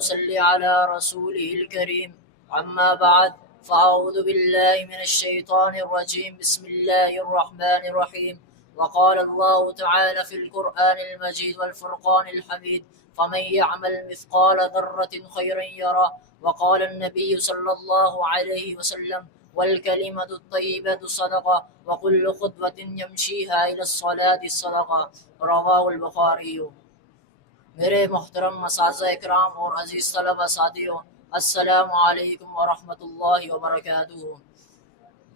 صلی علی رسوله الكریم اما بعد فاعوذ باللہ من الشیطان الرجیم بسم اللہ الرحمن الرحیم وقال اللہ تعالی فی القرآن المجید والفرقان الحمید فمن يعمل مثقال ذرة خيرا يره وقال النبي صلی اللہ علیہ وسلم والكلمة الطيبة صدقة وكل خطوة يمشيها إلى الصلاة صدقة رواه البخاری۔ میرے محترم اساتذہ اکرام اور عزیز طلبہ ساتھیوں، السلام علیکم ورحمۃ اللہ وبرکاتہ۔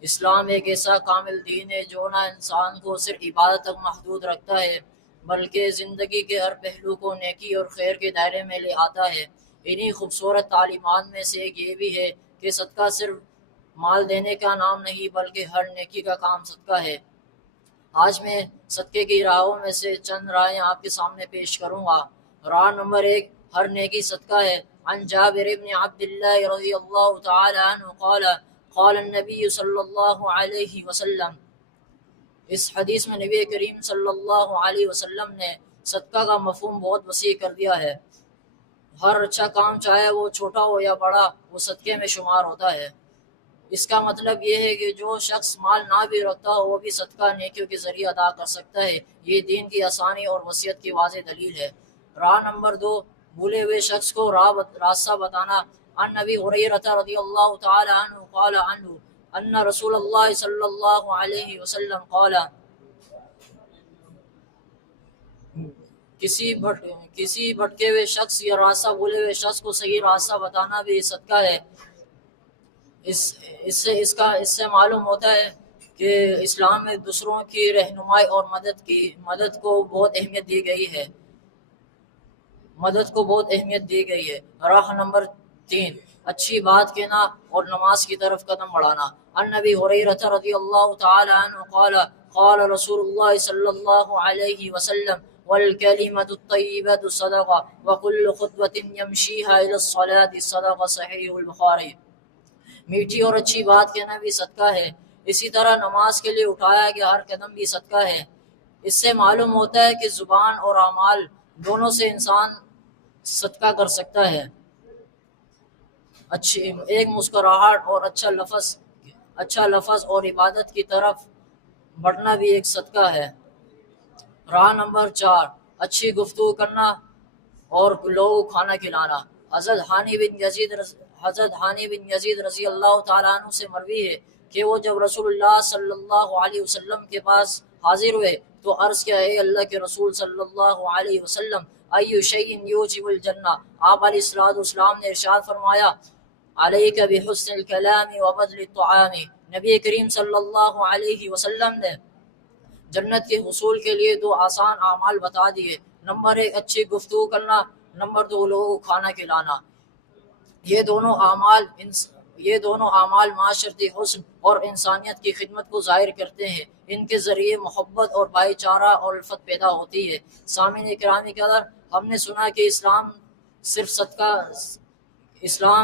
اسلام ایک ایسا کامل دین ہے جو نہ انسان کو صرف عبادت تک محدود رکھتا ہے بلکہ زندگی کے ہر پہلو کو نیکی اور خیر کے دائرے میں لے آتا ہے۔ انہی خوبصورت تعلیمات میں سے ایک یہ بھی ہے کہ صدقہ صرف مال دینے کا نام نہیں بلکہ ہر نیکی کا کام صدقہ ہے۔ آج میں صدقے کی راہوں میں سے چند راہیں آپ کے سامنے پیش کروں گا۔ راہ نمبر 1، ہر نیکی صدقہ ہے۔ عن جابر بن عبداللہ رضی اللہ تعالی عنہ قال قال النبی صلی اللہ علیہ وسلم، اس حدیث میں نبی کریم صلی اللہ علیہ وسلم نے صدقہ کا مفہوم بہت وسیع کر دیا ہے۔ ہر اچھا کام چاہے وہ چھوٹا ہو یا بڑا وہ صدقے میں شمار ہوتا ہے۔ اس کا مطلب یہ ہے کہ جو شخص مال نہ بھی رکھتا ہو وہ بھی صدقہ نیکیوں کے ذریعے ادا کر سکتا ہے۔ یہ دین کی آسانی اور وسعت کی واضح دلیل ہے۔ راہ نمبر 2، بھولے ہوئے شخص کو راستہ بتانا۔ عن ابی ہریرہ رضی اللہ تعالی عنہ قال عنہ ان رسول اللہ صلی اللہ علیہ وسلم قال، کسی بھٹکے ہوئے شخص یا راستہ بھولے ہوئے شخص کو صحیح راستہ بتانا بھی صدقہ ہے۔ اس سے معلوم ہوتا ہے کہ اسلام میں دوسروں کی رہنمائی اور مدد کو بہت اہمیت دی گئی ہے۔ راہ نمبر 3، اچھی بات کہنا اور نماز کی طرف قدم بڑھانا۔ عن ابی ہریرہ رضی اللہ تعالی عنہ قال قال رسول اللہ صلی اللہ علیہ وسلم والکلمۃ الطیبۃ صدقہ وکل خطوۃ یمشیھا الی الصلاۃ صدقہ، صحیح البخاری۔ میٹھی اور اچھی بات کہنا بھی صدقہ ہے۔ اسی طرح نماز کے لیے اٹھایا گیا ہر قدم بھی صدقہ ہے۔ اس سے معلوم ہوتا ہے کہ زبان اور اعمال دونوں سے انسان صدقہ کر سکتا ہے۔ ایک مسکراہٹ اور اچھا لفظ اور عبادت کی طرف بڑھنا بھی ایک صدقہ ہے۔ راہ نمبر 4، اچھی گفتگو کرنا اور لوگوں کو کھانا کھلانا۔ حضرت ہانی بن یزید رضی اللہ تعالیٰ عنہ سے مروی ہے کہ وہ جب رسول اللہ صلی اللہ علیہ وسلم کے پاس حاضر ہوئے تو عرض کیا، اے اللہ کے رسول صلی اللہ علیہ وسلم، ایو شیء یوجب الجنہ۔ آپ علیہ السلام نے ارشاد فرمایا، علیک بحسن الکلام وبذل الطعام۔ نبی کریم صلی اللہ علیہ وسلم نے جنت کے حصول کے لیے 2 آسان اعمال بتا دیے۔ نمبر 1، اچھی گفتگو کرنا۔ نمبر 2، لوگوں کو کھانا کھلانا۔ یہ دونوں اعمال معاشرتی حسن اور انسانیت کی خدمت کو ظاہر کرتے ہیں۔ ان کے ذریعے محبت اور بھائی چارہ اور الفت پیدا ہوتی ہے۔ سامعین اکرامی قدر، ہم نے سنا کہ اسلام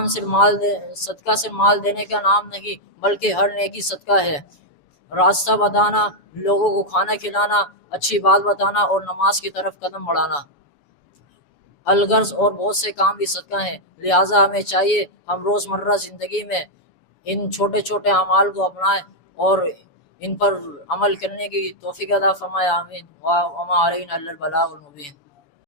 صرف مال دینے کا نام نہیں بلکہ ہر نیکی صدقہ ہے۔ راستہ بتانا، لوگوں کو کھانا کھلانا، اچھی بات بتانا اور نماز کی طرف قدم بڑھانا، الغرض اور بہت سے کام بھی صدقہ ہیں۔ لہٰذا ہمیں چاہیے ہم روزمرہ زندگی میں ان چھوٹے چھوٹے اعمال کو اپنائیں اور ان پر عمل کرنے کی توفیق عطا فرمائے، آمین۔ وما علینا الا البلاغ المبین۔